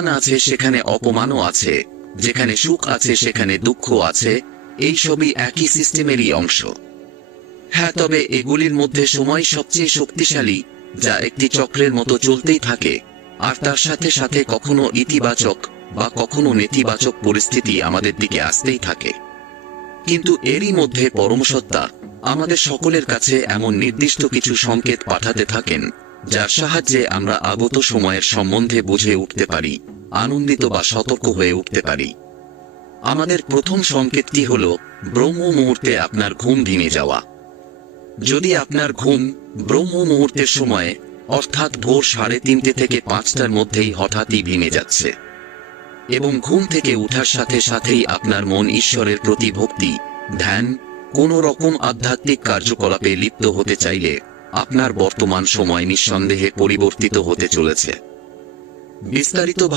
সম্মান আছে সেখানে অপমানও আছে, যেখানে সুখ আছে সেখানে দুঃখ আছে, এই সবই একই সিস্টেমেরই অংশ। হ্যাঁ, তবে এগুলির মধ্যে সময় সবচেয়ে শক্তিশালী, যা একটি চক্রের মতো চলতেই থাকে, আর তার সাথে সাথে কখনো ইতিবাচক বা কখনো নেতিবাচক পরিস্থিতি আমাদের দিকে আসতেই থাকে। কিন্তু এরই মধ্যে পরমসত্তা আমাদের সকলের কাছে এমন নির্দিষ্ট কিছু সংকেত পাঠাতে থাকেন, যার সাহায্যে আমরা আগত সময়ের সম্বন্ধে বুঝে উঠতে পারি, আনন্দিত বা সতর্ক হয়ে উঠতে পারি। আমাদের প্রথম সংকেতটি হল ব্রহ্ম মুহূর্তে আপনার ঘুম ভেঙে যাওয়া। যদি আপনার ঘুম ব্রহ্ম মুহূর্তের সময়ে, অর্থাৎ ভোর 3:30 থেকে 5টার মধ্যেই হঠাৎই ভেঙে যাচ্ছে, এবং ঘুম থেকে উঠার সাথে সাথেই আপনার মন ঈশ্বরের প্রতি ভক্তি, ধ্যান, কোন রকম আধ্যাত্মিক কার্যকলাপে লিপ্ত হতে চাইলে আপনার বর্তমান সময় নিঃসন্দেহে পরিবর্তিত হতে চলেছে। বিস্তারিত